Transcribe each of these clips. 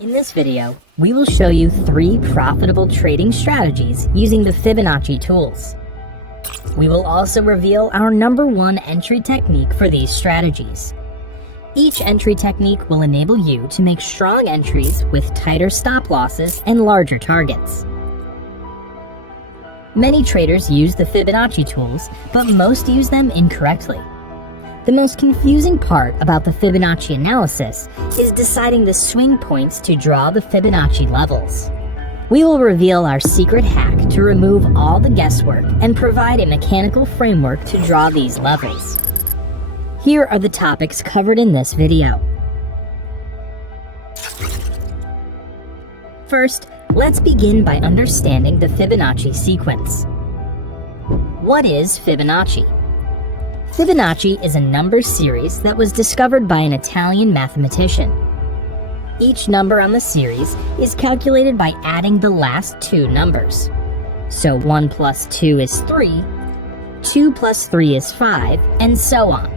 In this video, we will show you 3 profitable trading strategies using the Fibonacci tools. We will also reveal our number 1 entry technique for these strategies. Each entry technique will enable you to make strong entries with tighter stop losses and larger targets. Many traders use the Fibonacci tools, but most use them incorrectly. The most confusing part about the Fibonacci analysis is deciding the swing points to draw the Fibonacci levels. We will reveal our secret hack to remove all the guesswork and provide a mechanical framework to draw these levels. Here are the topics covered in this video. First, let's begin by understanding the Fibonacci sequence. What is Fibonacci? Fibonacci is a number series that was discovered by an Italian mathematician. Each number on the series is calculated by adding the last 2 numbers. So 1 plus 2 is 3, 2 plus 3 is 5, and so on.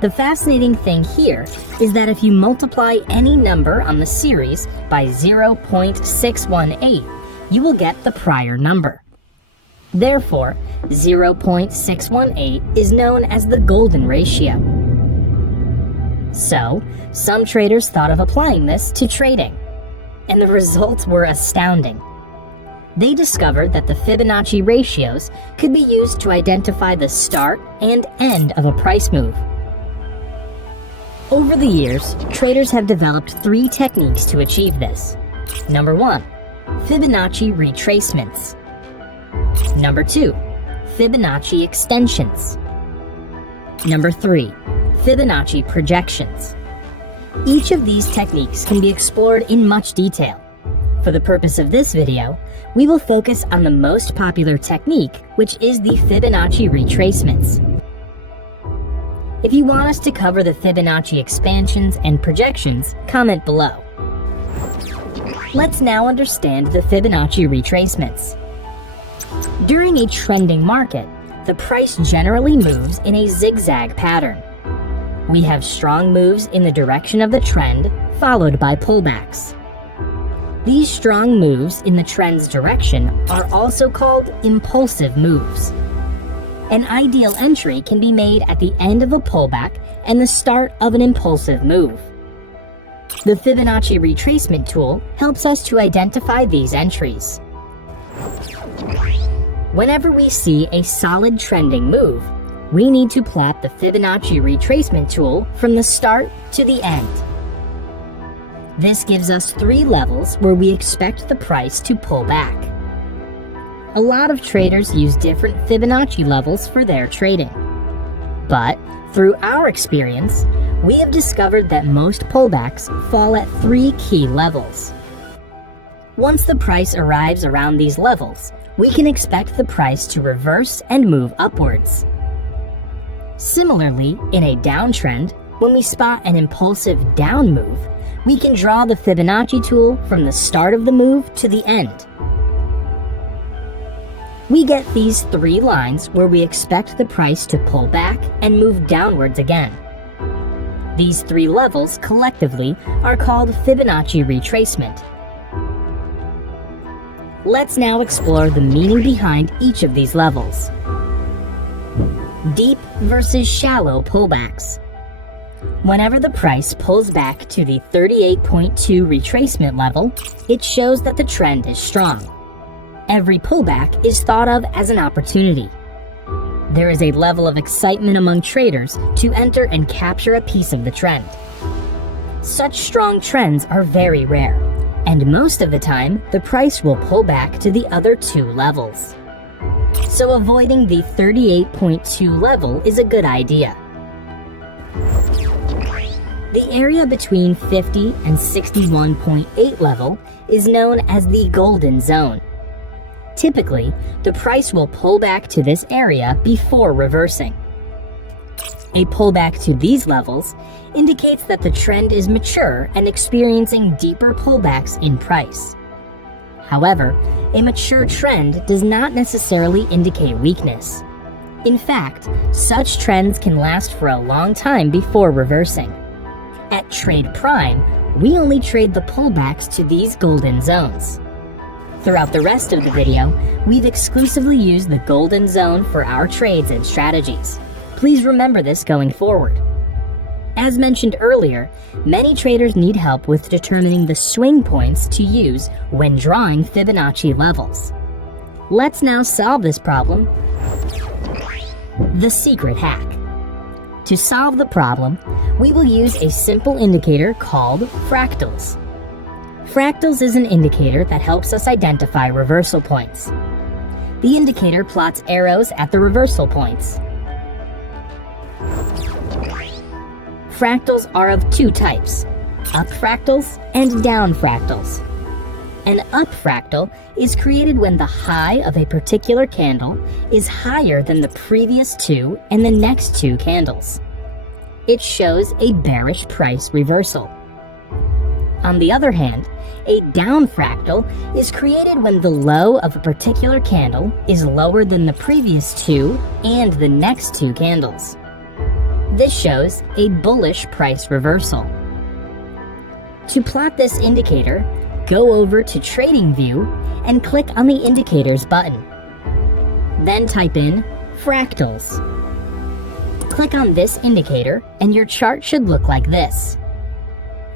The fascinating thing here is that if you multiply any number on the series by 0.618, you will get the prior number. Therefore, 0.618 is known as the golden ratio. So, some traders thought of applying this to trading, and the results were astounding. They discovered that the Fibonacci ratios could be used to identify the start and end of a price move. Over the years, traders have developed 3 techniques to achieve this. Number 1, Fibonacci retracements. Number 2, Fibonacci extensions. Number 3, Fibonacci projections. Each of these techniques can be explored in much detail. For the purpose of this video, we will focus on the most popular technique, which is the Fibonacci retracements. If you want us to cover the Fibonacci expansions and projections, comment below. Let's now understand the Fibonacci retracements. During a trending market, the price generally moves in a zigzag pattern. We have strong moves in the direction of the trend, followed by pullbacks. These strong moves in the trend's direction are also called impulsive moves. An ideal entry can be made at the end of a pullback and the start of an impulsive move. The Fibonacci retracement tool helps us to identify these entries. Whenever we see a solid trending move, we need to plot the Fibonacci retracement tool from the start to the end. This gives us 3 levels where we expect the price to pull back. A lot of traders use different Fibonacci levels for their trading. But through our experience, we have discovered that most pullbacks fall at 3 key levels. Once the price arrives around these levels, we can expect the price to reverse and move upwards. Similarly, in a downtrend, when we spot an impulsive down move, we can draw the Fibonacci tool from the start of the move to the end. We get these 3 lines where we expect the price to pull back and move downwards again. These 3 levels collectively are called Fibonacci retracement. Let's now explore the meaning behind each of these levels. Deep versus shallow pullbacks. Whenever the price pulls back to the 38.2 retracement level, it shows that the trend is strong. Every pullback is thought of as an opportunity. There is a level of excitement among traders to enter and capture a piece of the trend. Such strong trends are very rare, and most of the time, the price will pull back to the other 2 levels. So avoiding the 38.2 level is a good idea. The area between 50 and 61.8 level is known as the golden zone. Typically, the price will pull back to this area before reversing. A pullback to these levels indicates that the trend is mature and experiencing deeper pullbacks in price. However, a mature trend does not necessarily indicate weakness. In fact, such trends can last for a long time before reversing. At Trade Prime, we only trade the pullbacks to these golden zones. Throughout the rest of the video, we've exclusively used the golden zone for our trades and strategies. Please remember this going forward. As mentioned earlier, many traders need help with determining the swing points to use when drawing Fibonacci levels. Let's now solve this problem. The secret hack. To solve the problem, we will use a simple indicator called fractals. Fractals is an indicator that helps us identify reversal points. The indicator plots arrows at the reversal points. Fractals are of two types, up fractals and down fractals. An up fractal is created when the high of a particular candle is higher than the previous two and the next two candles. It shows a bearish price reversal. On the other hand, a down fractal is created when the low of a particular candle is lower than the previous two and the next two candles. This shows a bullish price reversal. To plot this indicator, go over to TradingView and click on the Indicators button. Then type in Fractals. Click on this indicator and your chart should look like this.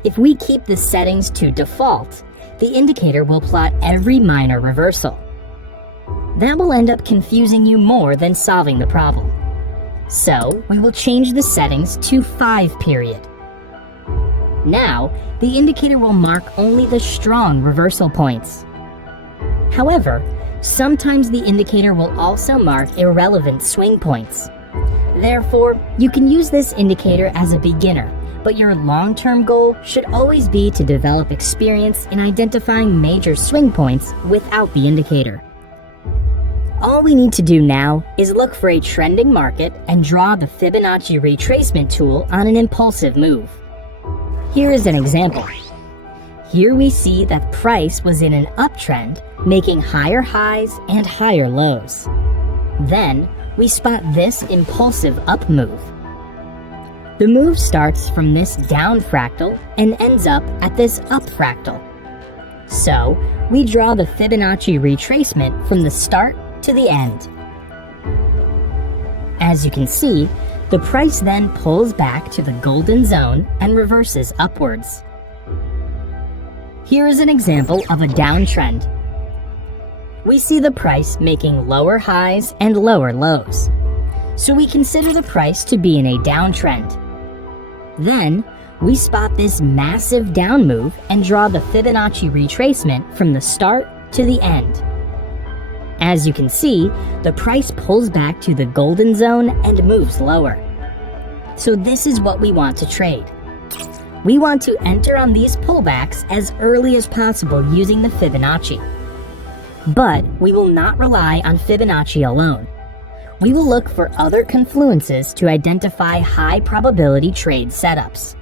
If we keep the settings to default, the indicator will plot every minor reversal. That will end up confusing you more than solving the problem. So, we will change the settings to 5 period. Now, the indicator will mark only the strong reversal points. However, sometimes the indicator will also mark irrelevant swing points. Therefore, you can use this indicator as a beginner, but your long-term goal should always be to develop experience in identifying major swing points without the indicator. All we need to do now is look for a trending market and draw the Fibonacci retracement tool on an impulsive move. Here is an example. Here we see that price was in an uptrend, making higher highs and higher lows. Then, we spot this impulsive up move. The move starts from this down fractal and ends up at this up fractal. So, we draw the Fibonacci retracement from the start to the end. As you can see, the price then pulls back to the golden zone and reverses upwards. Here is an example of a downtrend. We see the price making lower highs and lower lows. So we consider the price to be in a downtrend. Then, we spot this massive down move and draw the Fibonacci retracement from the start to the end. As you can see, the price pulls back to the golden zone and moves lower. So this is what we want to trade. We want to enter on these pullbacks as early as possible using the Fibonacci. But we will not rely on Fibonacci alone. We will look for other confluences to identify high probability trade setups.